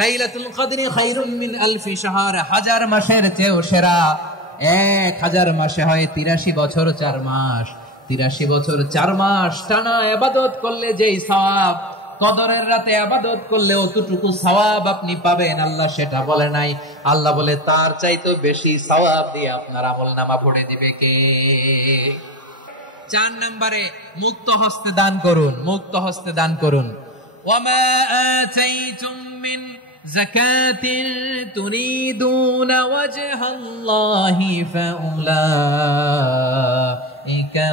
লাইলাতুল কদরি খায়রুম মিন আলফি শাহর, হাজার মাসের চেয়েও সেরা। 1000 মাসে হয় 83 বছর 4 মাস। 83 বছর 4 মাস টানা ইবাদত করলে যেই সওয়াব, কদরের রাতে ইবাদত করলে অতটুকু সওয়াব আপনি পাবেন, আল্লাহ সেটা বলে নাই। আল্লাহ বলে তার চাইতে বেশি সওয়াব দিয়ে আপনার আমলনামা ভরে দিবে কে? 4 নম্বরে মুক্ত হস্তে দান করুন, মুক্ত হস্তে দান করুন। ওয়ামা আতাইতুম মিন যাকাতিন তুরিদুনা ওয়াজহাল্লাহি ফাউলাইকা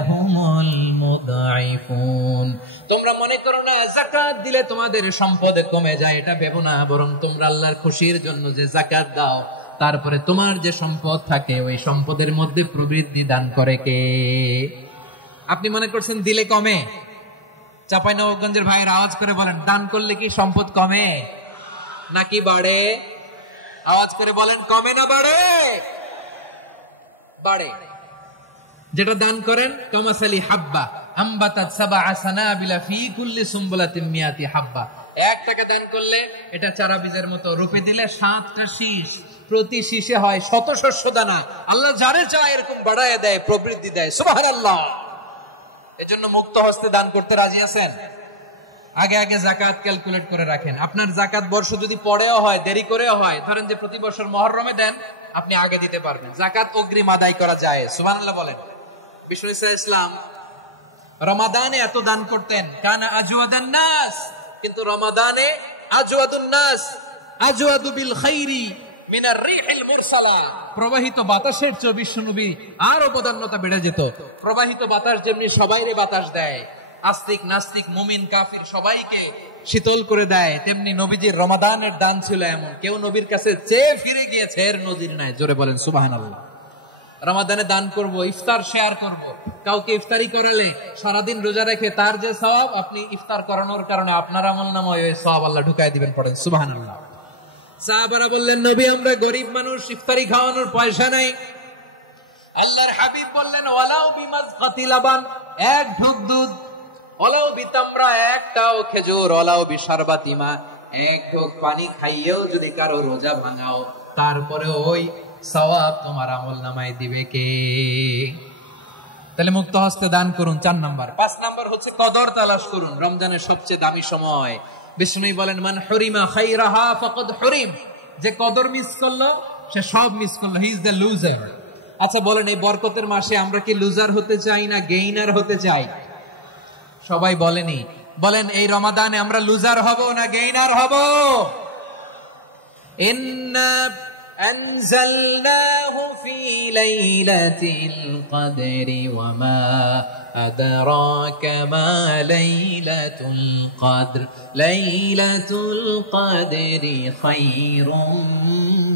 হুমুল মুদাইফুন। তোমরা মনে করো না যাকাত দিলে তোমাদের সম্পদ কমে যায়, এটা ভেবো না, বরং তোমরা আল্লাহর খুশির জন্য যে যাকাত দাও, তারপরে তোমার যে সম্পদ থাকে ওই সম্পদের মধ্যে প্রবৃদ্ধি দান করে কে? আপনি মনে করছেন দিলে কমে? চাঁপাইনবাবগঞ্জের ভাইয়ের আওয়াজ করে বলেন, দান করলে কি সম্পদ কমে নাকি বাড়ে? আওয়াজ করে বলেন, কমে না বাড়ে? বাড়ে। যেটা দান করেন কামাসালি হাব্বা আম্বাতাত সাবআ সানাবিলা ফি কুল্লি সুমবুলাতিন মিয়াতি হাব্বা। 1 টাকা দান করলে এটা চারা বীজের মতো, রূপে দিলে 7টা শীষ, প্রতি শীষে হয় 100 শস্য দানা। আল্লাহ যারে চায় এরকম বাড়ায় দেয়, প্রবৃদ্ধি দেয়। সুবহানাল্লাহ। এজন্য মুক্ত হস্তে দান করতে রাজি আছেন? আগে আগে যাকাত ক্যালকুলেট করে রাখেন। আপনার যাকাত বর্ষ যদি পরেও হয়, দেরি করেও হয়, ধরেন যে প্রতি বছর মুহররমে দেন, আপনি আগে দিতে পারবেন। যাকাত অগ্রিম আদায় করা যায়। সুবহানাল্লাহ বলেন। বিষ্ণু ইসলাম রমাদানে এত দান করতেন, কানা আজওয়াদান নাস, কিন্তু রমাদানে আজওয়াদুন নাস আজওয়াদু বিল খাইরি মিনার রিহিল মুরসালা। প্রবাহিত বাতাসের চেয়ে বিশ্বনবী আরো প্রধান্যতা বেড়ে যেত। প্রবাহিত বাতাস যেমনি সবাইরে বাতাস দেয়, আস্তিক নাস্তিক মুমিন কাফির সবাইকে শীতল করে দেয়, তেমনি নবীজির রমাদানের দান ছিল এমন, কেউ নবীর কাছে চেয়ে ফিরে গিয়েছে এর নজির নাই। জোরে বলেন সুবহানাল্লাহ। রমাদানে দান করব, ইফতার শেয়ার করব। কাউকে ইফতারি করালে সারাদিন রোজা রেখে তার যে সওয়াব, আপনি ইফতার করানোর কারণে আপনার আমলনামায় ওই সওয়াব আল্লাহ ঢুকায় দিবেন। পড়েন সুবহানাল্লাহ। সাহাবারা বললেন, নবী আমরা গরিব মানুষ, ইফতারি খাওয়ানোর পয়সা নাই। আল্লাহর হাবিব বললেন, ওয়ালাউ বিমাজকাতি লাবান, 1 ঢোক দুধ, ওয়ালাউ বিতামরা, 1টাও খেজুর, ওয়ালাউ বিশারবাতি মা, 1 ঢোক পানি খাইয়েও যদি কারো রোজা ভাঙাও, তারপরে ওই সওয়াব তোমার আমলনামায় দিবে কে? তাহলে মুক্ত হস্তে দান করুন, 4 নাম্বার। 5 নাম্বার হচ্ছে কদর তালাশ করুন। রমজানের সবচেয়ে দামি সময়। বিষ্ণু বলেন, মান হুরিমা খাইরাহা ফাকাদ হুরিম, যে কদর মিস করলো সে সব মিস করলো, হি ইজ দ্য লুজার। আচ্ছা বলেন, এই বরকতের মাসে আমরা কি লুজার হতে চাই না গেইনার হতে চাই? সবাই বলেনি। বলেন, এই রমাদানে আমরা লুজার হব না গেইনার হব? ইন্না আনজালনাহু ফি লাইলাতিল কদরি ওয়া মা আদরাকা মা লাইলাতুল কদর লাইলাতুল কদরি খায়রুম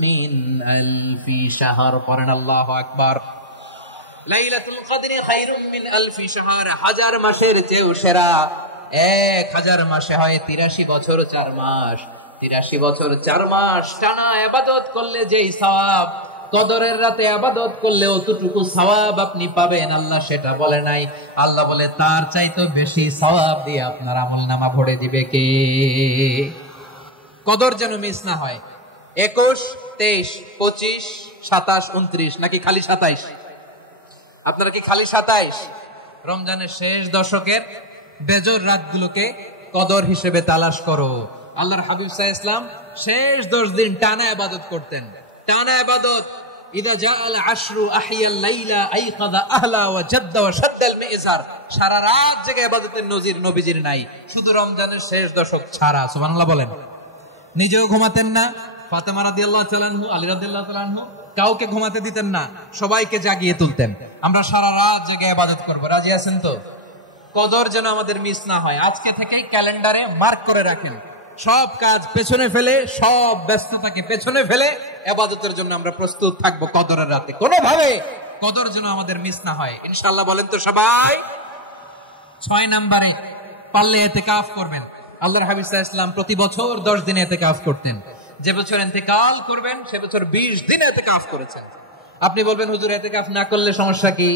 মিন আলফি শাহর। পড়েন আল্লাহু আকবার। লাইলাতুল কদরি খায়রুম মিন আলফি শাহর, 1000 মাসের চেয়েও সেরা। 1000 মাসে হয় 83 বছর 4 মাস। 83 বছর 4 মাস টানা ইবাদত করলে যেই সওয়াব, কদরের রাতে ইবাদত করলে অতটুকু সওয়াব আপনি পাবেন, আল্লাহ সেটা বলে নাই। আল্লাহ বলে তার চাইতে বেশি সওয়াব দিয়ে আপনার আমলনামা ভরে দিবে কে? কদর যেন মিস না হয়। 21, 23, 25, 27, 29 নাকি খালি 27? আপনারা কি খালি 27? রমজানের শেষ দশকের বেজর রাতগুলোকে কদর হিসেবে তালাশ করো। আল্লাহর হাবিব সাল্লাল্লাহু আলাইহি ওয়াসাল্লাম শেষ 10 দিন টানা ইবাদত করতেন। টানা ইবাদত। ইদা জাআল আশরু আহিয়াল লাইলা আইকাযা আহলা ওয়া জাদ্দা ওয়া শাদ্দাল মিজার। সারা রাত জেগে ইবাদতের নজির নবীজির নাই, শুধু রমজানের শেষ দশক ছাড়া। সুবহানাল্লাহ বলেন। নিজেও ঘুমাতেন না। ফাতেমা রাদিয়াল্লাহু তাআলা আনহু, আলী রাদিয়াল্লাহু তাআলা আনহু কাউকে ঘুমাতে দিতেন না, সবাইকে জাগিয়ে তুলতেন। আমরা সারা রাত জেগে ইবাদত করব। রাজি আছেন তো? কদর যেন আমাদের মিস না হয়। আজকে থেকেই ক্যালেন্ডারে মার্ক করে রাখেন। সব কাজ পেছনে ফেলে, সব ব্যস্ততাকে পেছনে ফেলে ইবাদতের জন্য আমরা প্রস্তুত থাকবো কদরের রাতে। কোনোভাবে কদর যেন আমাদের মিস না হয়, ইনশাআল্লাহ। বলেন তো সবাই। 6 নম্বরে পারলে ইতিকাফ করবেন। আল্লাহর হাবিব সাল্লাল্লাহু আলাইহি ওয়াসাল্লাম প্রতি বছর 10 দিন ইতিকাফ করতেন। যে বছর ইন্তেকাল করবেন সে বছর 20 দিন ইতিকাফ করেছেন। আপনি বলবেন, হুজুর ইতিকাফ না করলে সমস্যা কি?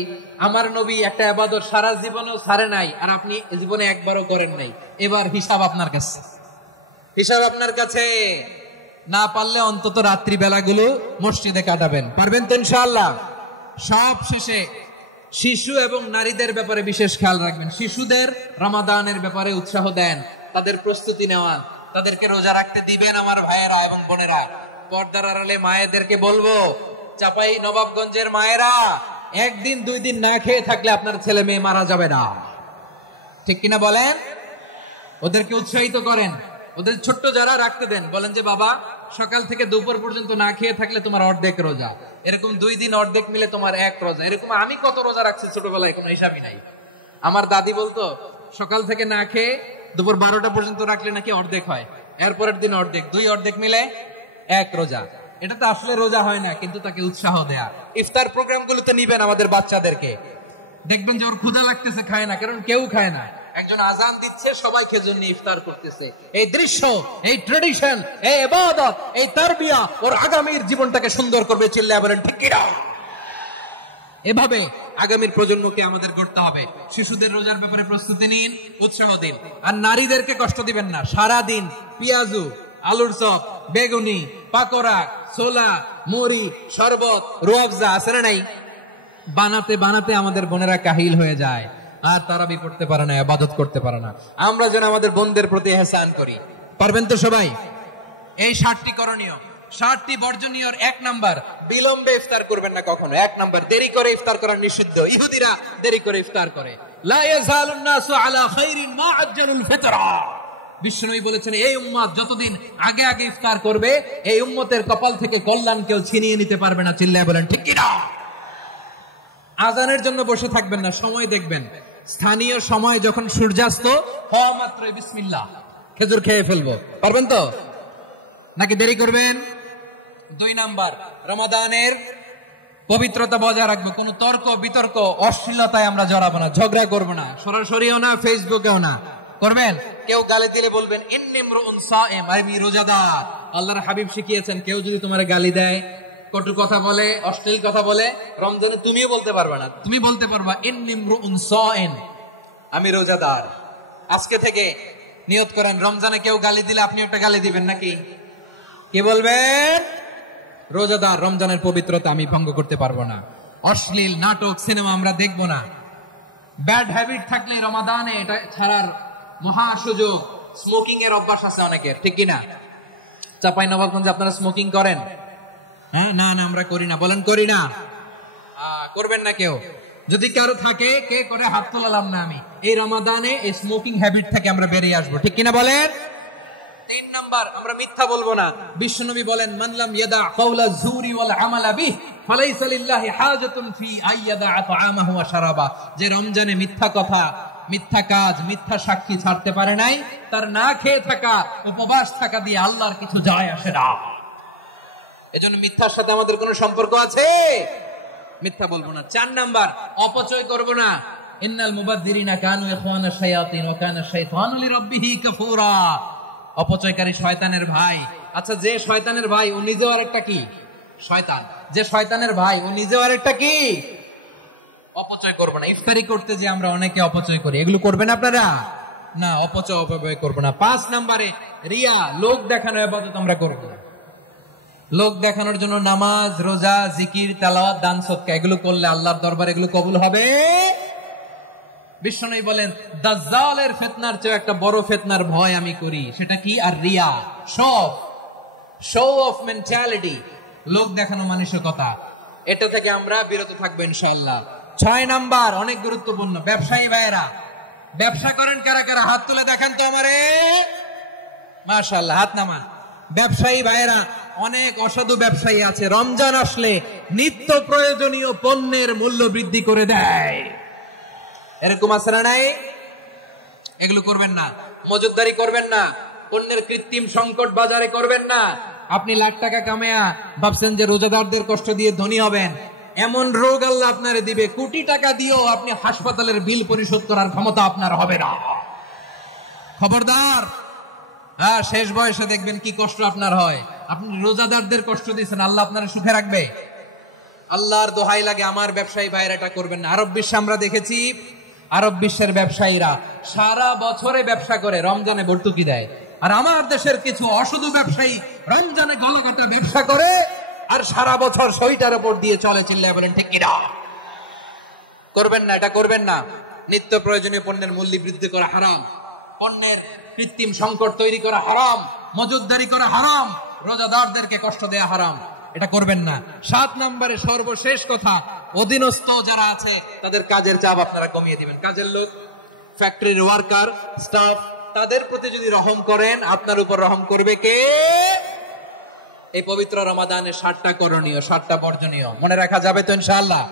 আমার নবী একটা ইবাদত সারা জীবনেও ছাড়ে নাই, আর আপনি জীবনে একবারও করেন নাই। এবার হিসাব আপনার কাছে, হিসাব আপনার কাছে। না পারলে অন্তত রাত্রি বেলাগুলো মসজিদে কাটাবেন। পারবেন তো ইনশাআল্লাহ? সব শেষে শিশু এবং নারীদের ব্যাপারে বিশেষ খেয়াল রাখবেন। শিশুদের রমাদানের ব্যাপারে উৎসাহ দেন, তাদের প্রস্তুতি নেওয়ান, তাদেরকে রোজা রাখতে দিবেন। আমার ভাইয়েরা এবং বোনেরা, পর্দার আড়ালে মায়েদেরকে বলবো, চাপাই নবাবগঞ্জের মায়েরা, একদিন 2 দিন না খেয়ে থাকলে আপনার ছেলে মেয়ে মারা যাবে না, ঠিক কিনা বলেন? ওদেরকে উৎসাহিত করেন, ওদের ছোট্ট যারা রাখতে দেন, বলেন যে বাবা সকাল থেকে দুপুর পর্যন্ত না খেয়ে থাকলে তোমার অর্ধেক রোজা, এরকম 2 দিন অর্ধেক মিলে তোমার 1 রোজা। এরকম আমি কত রোজা রাখছি ছোটবেলায় কোনো হিসাবই নাই। আমার দাদি বলতো সকাল থেকে না খেয়ে দুপুর 12টা পর্যন্ত রাখলে নাকি অর্ধেক হয়, এরপরের দিন অর্ধেক, 2 অর্ধেক মিলে 1 রোজা। এটা তো আসলে রোজা হয় না, কিন্তু তাকে উৎসাহ দেয়া। ইফতার প্রোগ্রাম গুলোতে নিবেন আমাদের বাচ্চাদেরকে, দেখবেন যে ওর ক্ষুধা লাগতেছে, খায় না, কারণ কেউ খায় না, একজন আজান দিচ্ছে, সবাই খেজুর নিয়ে ইফতার করতেছে। এই দৃশ্য, এই ট্রেডিশন, এই ইবাদত, এই তারবিয়া ওর আগামীর জীবনটাকে সুন্দর করবে। চিল্লায়া বলেন ঠিক কিনা? এভাবে আগামীর প্রজন্মকে আমাদের গড়তে হবে। শিশুদের রোজার ব্যাপারে প্রস্তুতি নিন, উৎসাহ দিন। আর নারীদেরকে কষ্ট দিবেন না। সারা দিন পেঁয়াজু, আলুর চপ, বেগুনি, পাকোড়া, ছোলা, মুড়ি, শরবত, রুয়াবজা আছে না নাই, বানাতে বানাতে আমাদের বোনেরা কাহিল হয়ে যায়, আর তারাবি পড়তে পারে না, ইবাদত করতে পারে না। আমরা যেন আমাদের বোনদের প্রতি ইহসান করি। পারবেন তো সবাই? এই 60টি করণীয়, 60টি বর্জনীয়। 1 নাম্বার, বিলম্বে ইফতার করবেন না কখনো। 1 নাম্বার, দেরি করে ইফতার করা নিষিদ্ধ। ইহুদিরা দেরি করে ইফতার করে। লা ইয়াযালুন নাসু আলা খাইরিন মা আজ্জালুল ফিতরা। বিশ্বনবী বলেছেন, এই উম্মত যতদিন আগে আগে ইফতার করবে, এই উম্মতের কপাল থেকে কল্যাণ কেউ ছিনিয়ে নিতে পারবে না। চিল্লায় বলেন ঠিক কিনা? আজানের জন্য বসে থাকবেন না, সময় দেখবেন। স্থানীয় সময় যখন সূর্যাস্ত হওয়া মাত্রই বিসমিল্লাহ, খেজুর খেয়ে ফেলবো। পারবেন তো নাকি দেরি করবেন? 2 নাম্বার, রমাদানের পবিত্রতা বজায় রাখবো। কোন তর্ক বিতর্ক অশ্লীলতায় আমরা জড়াবো না, ঝগড়া করবো না, সরাসরিও না, ফেসবুকেও না। করবেন? কেউ গালি দিলে বলবেন ইন্নিমরুন সায়েম, আমি রোজাদার। আল্লাহর হাবিব শিখিয়েছেন, কেউ যদি তোমার গালি দেয়, কটু কথা বলে, অশ্লীল কথা বলে, রমজানে তুমিও বলতে পারবে না, তুমি বলতে পারবা ইন্নিমরুন সায়েম, আমি রোজাদার। আজকে থেকে নিয়ত করেন, রমজানে কেউ গালি দিলে আপনি একটা গালি দিবেন নাকি? কি বলবেন? রোজাদার, রমজানের পবিত্রতা আমি ভঙ্গ করতে পারবো না। অশ্লীল নাটক, সিনেমা আমরা দেখবো না। ব্যাড হ্যাবিট থাকলে রমাদানে এটা ছাড়ার মহা সুযোগ। স্মোকিং এর অভ্যাস আছে অনেকের, ঠিক কিনা? চাপাই নবাবগঞ্জে আপনারা স্মোকিং করেন? হ্যাঁ, না না আমরা করি না। বলেন করি না? করবেন না কেউ? যদি কারো থাকে, কে করে হাত তোলালাম না আমি। এই রমাদানে এই স্মোকিং হ্যাবিট থেকে আমরা বেরিয়ে আসবো, ঠিক কিনা বলেন? 3 নাম্বার, আমরা মিথ্যা বলবো না। বিশ্বনবী বলেন, মান লাম ইয়াদা কাওলা যুরি ওয়াল আমালা বিহি ফালাইসা লিল্লাহি হাজাতুন ফি আইয়াদা তাআমাহু ওয়া শারাবা। যে রমজানে মিথ্যা কথা, মিথ্যা কাজ, মিথ্যা সাক্ষী ছাড়তে পারে নাই, তার না খেয়ে থাকা, উপবাস থাকা দিয়ে আল্লাহর কিছু যায় আসে না। এজন্য মিথ্যার সাথে আমাদের কোনো সম্পর্ক আছে? মিথ্যা বলবো না। 4 নাম্বার, অপচয় করব না। ইন্নাল মুবাদদিরিনা কানু ইখওয়ানাশ শায়াতিন ওয়া কানা শাইতানু লিরাব্বিহি কাফুরা। অপচয়কারী শয়তানের ভাই। আচ্ছা, যে শয়তানের ভাই ও নিজেও আরেকটা কি? শয়তান। যে শয়তানের ভাই ও নিজেও আরেকটা কি? অপচয় করবো না। ইফতারি করতে যে আমরা অনেকে অপচয় করি, এগুলো করবেন আপনারা? না, অপচয় অপব্যয় করবো না। 5 নাম্বারে, রিয়া, লোক দেখানো ইবাদত আমরা করব না। লোক দেখানোর জন্য নামাজ, রোজা, জিকির, তেলাওয়াত, দান, সদকা এগুলো করলে আল্লাহর দরবারে এগুলো কবুল হবে? বিশ্বনবী বলেন, দাজ্জালের ফিতনার চেয়ে একটা বড় ফিতনার ভয় আমি করি, সেটা কি? আর রিয়া, শো অফ মেন্টালিটি, লোক দেখানো মানসিকতা। এটা থেকে আমরা বিরত থাকবো ইনশাআল্লাহ। 6 নাম্বার, অনেক গুরুত্বপূর্ণ। ব্যবসায়ী ভাইয়েরা, ব্যবসা করেন কারা কারা? হাত তুলে দেখান তো আমারে। মাশাআল্লাহ, হাত নামান। ব্যবসায়ী ভাইয়েরা, অনেক অসাধু ব্যবসায়ী আছে, রমজান আসলে নিত্য প্রয়োজনীয় পণ্যের মূল্য বৃদ্ধি করে দেয়। এরকম আছে না নাই? এগুলো করবেন না। মজুতদারি করবেন না। পণ্যের কৃত্রিম সংকট বাজারে করবেন না। আপনি লাখ টাকা কামায়া ভাবছেন যে রোজাদারদের কষ্ট দিয়ে ধনী হবেন, এমন রোগ আল্লাহ আপনারে দিবে, কোটি টাকা দিয়েও আপনি হাসপাতালের বিল পরিশোধ করার ক্ষমতা আপনার হবে না। খবরদার। হ্যাঁ, শেষ বয়সে দেখবেন কি কষ্ট আপনার হয়। আপনি রোজাদারদের কষ্ট দিয়েছেন, আল্লাহ আপনারা সুখে রাখবে? আল্লাহর দোহাই লাগে, আমার ব্যবসায়ী ভাইরা এটা করবেন না। আরব বিশ্বে আমরা দেখেছি, আরব বিশ্বের ব্যবসায়ীরা সারা বছরে ব্যবসা করে, রমজানে ভর্তুকি দেয়। আর আমার দেশের কিছু অসাধু ব্যবসায়ী রমজানে গলাকাটা ব্যবসা করে আর সারা বছর শরীরটার উপর দিয়ে চলে, চিল্লায় বলেন ঠিক কিনা? করবেন না, এটা করবেন না। নিত্য প্রয়োজনীয় পণ্যের মূল্য বৃদ্ধি করা হারাম, পণ্যের কৃত্রিম সংকট তৈরি করা হারাম, মজুতদারি করা হারাম, রোজাদারদেরকে কষ্ট দেয়া হারাম, এটা করবেন না। 7 নম্বরে সর্বশেষ কথা, অধীনস্থ যারা আছে তাদের কাজের চাপ আপনারা কমিয়ে দিবেন। কাজের লোক, ফ্যাক্টরির ওয়ার্কার, স্টাফ, তাদের প্রতি যদি রহম করেন, আপনার উপর রহম করবে কে? এই পবিত্র রমাদানের 7টা করণীয়, 7টা বর্জনীয় মনে রাখা যাবে তো ইনশাআল্লাহ?